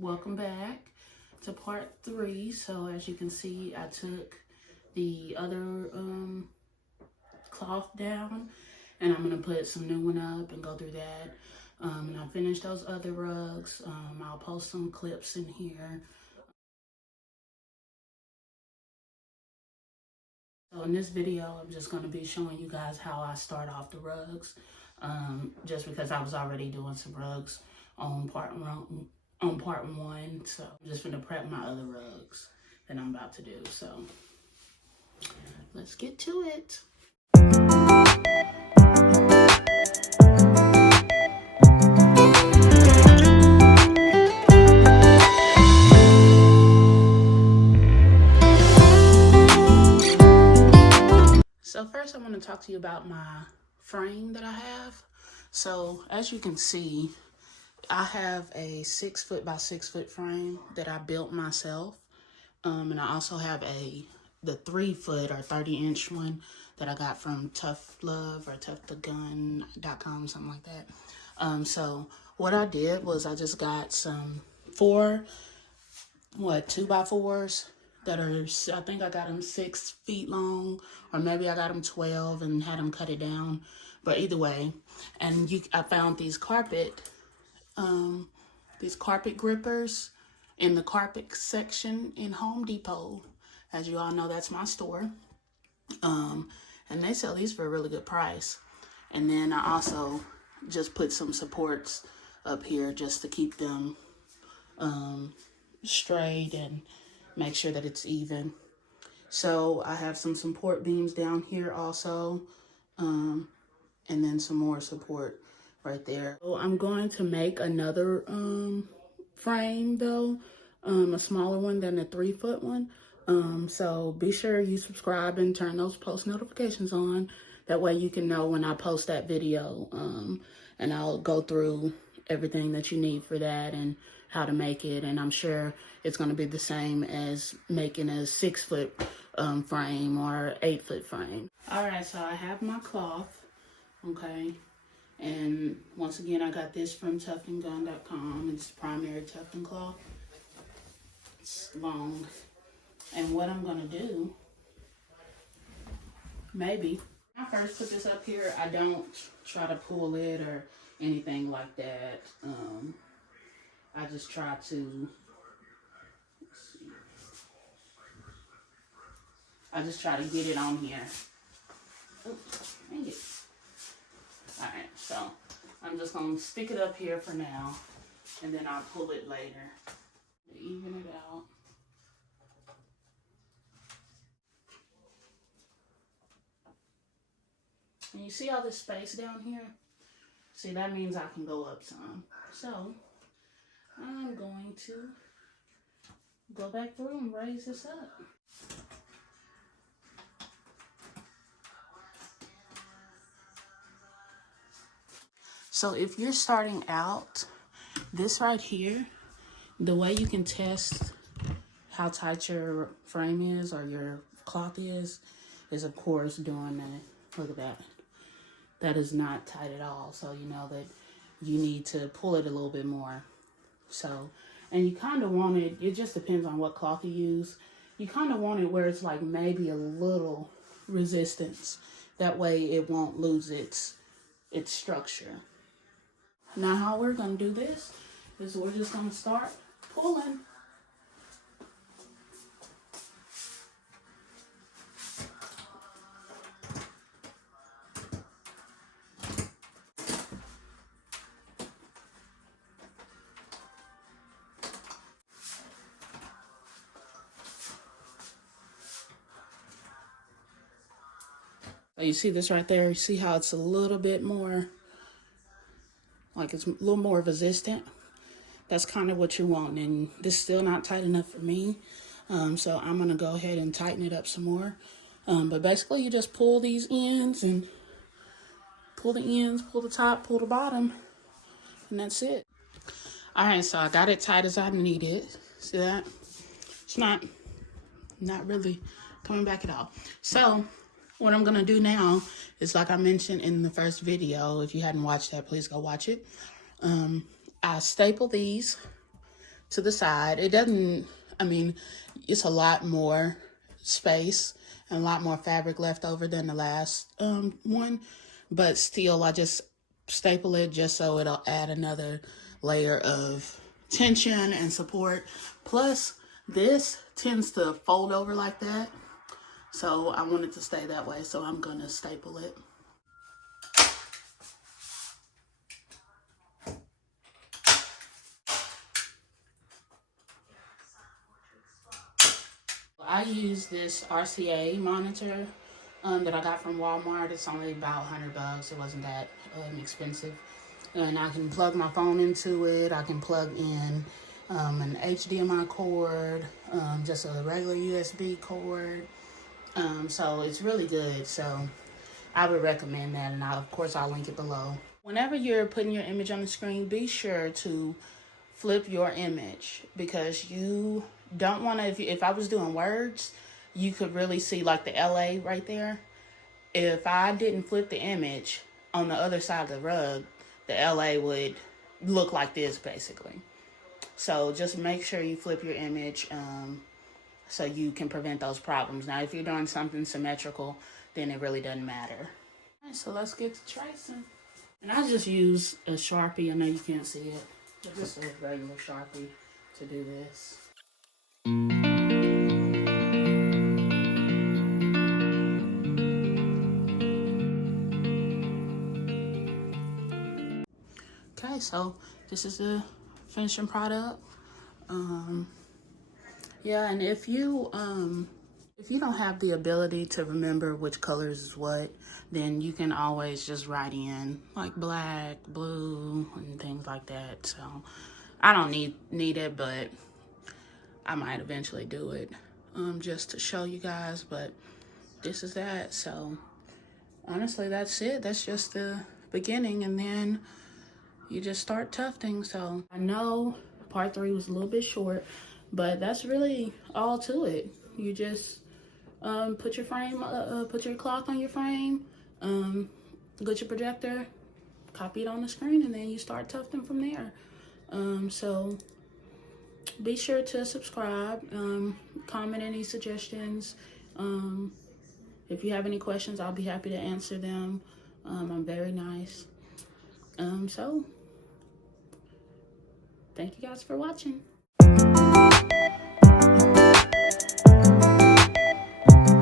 Welcome back to part 3. So as you can see, I took the other cloth down and I'm gonna put some new one up and go through that. And I finished those other rugs. I'll post some clips in here. So in this video, I'm just gonna be showing you guys how I start off the rugs. Just because I was already doing some rugs on part 1, so I'm just gonna prep my other rugs that I'm about to do. So let's get to it. So first I want to talk to you about my frame that I have. So as you can see, I have a 6 foot by 6 foot frame that I built myself. And I also have the 3 foot or 30-inch one that I got from Tough Love or tufting.com, something like that. So what I did was I just got some 2x4s that are, I think I got them 6 feet long, or maybe I got them 12 and had them cut it down. But either way, and I found these carpet grippers in the carpet section in Home Depot. As you all know, that's my store. And they sell these for a really good price. And then I also just put some supports up here just to keep them straight and make sure that it's even. So I have some support beams down here also, and then some more support right there. So I'm going to make another frame though, a smaller one than the 3 foot one. So be sure you subscribe and turn those post notifications on. That way you can know when I post that video, and I'll go through everything that you need for that and how to make it. And I'm sure it's going to be the same as making a 6 foot frame or 8 foot frame. All right, so I have my cloth, okay. And once again, I got this from tufting.com. It's primary tufting cloth. It's long. And what I'm gonna do, maybe, when I first put this up here, I don't try to pull it or anything like that. I just try to, I just try to get it on here. Oops, dang it. Alright, so I'm just going to stick it up here for now, and then I'll pull it later to even it out. And you see all this space down here? See, that means I can go up some. So I'm going to go back through and raise this up. So if you're starting out, this right here, the way you can test how tight your frame is or your cloth is of course doing that. Look at that. That is not tight at all. So you know that you need to pull it a little bit more. So, and you kind of want it just depends on what cloth you use. You kind of want it where it's like maybe a little resistance. That way it won't lose its structure. Now how we're going to do this is we're just going to start pulling. So you see this right there? You see how it's a little bit more, like it's a little more resistant? That's kind of what you want, and this is still not tight enough for me. So I'm gonna go ahead and tighten it up some more. But basically you just pull these ends and pull the ends, pull the top, pull the bottom, and that's it. All right, so I got it tight as I need it. See that? It's not really coming back at all. So what I'm gonna do now is, like I mentioned in the first video, if you hadn't watched that, please go watch it. I staple these to the side. It doesn't, I mean, it's a lot more space and a lot more fabric left over than the last one, but still I just staple it just so it'll add another layer of tension and support. Plus this tends to fold over like that, so I want it to stay that way, so I'm gonna staple it. I use this RCA monitor that I got from Walmart. It's only about $100. It wasn't that expensive. And I can plug my phone into it. I can plug in an HDMI cord, just a regular USB cord. So it's really good. So I would recommend that. And of course, I'll link it below. Whenever you're putting your image on the screen, be sure to flip your image, because you don't want to, if I was doing words, you could really see like the LA right there. If I didn't flip the image on the other side of the rug, the LA would look like this basically. So just make sure you flip your image so you can prevent those problems. Now, if you're doing something symmetrical, then it really doesn't matter. All right, so let's get to tracing. And I just use a Sharpie. I know you can't see it, but just a regular Sharpie to do this. Okay, so this is the finishing product. Yeah, and if you don't have the ability to remember which colors is what, then you can always just write in like black, blue, and things like that. So I don't need it, but I might eventually do it just to show you guys. But this is that. So honestly, that's it. That's just the beginning, and then you just start tufting. So I know part 3 was a little bit short, but that's really all to it. You just put your frame, put your cloth on your frame, get your projector, copy it on the screen, and then you start tufting from there. So be sure to subscribe, comment any suggestions. If you have any questions, I'll be happy to answer them. I'm very nice. So thank you guys for watching.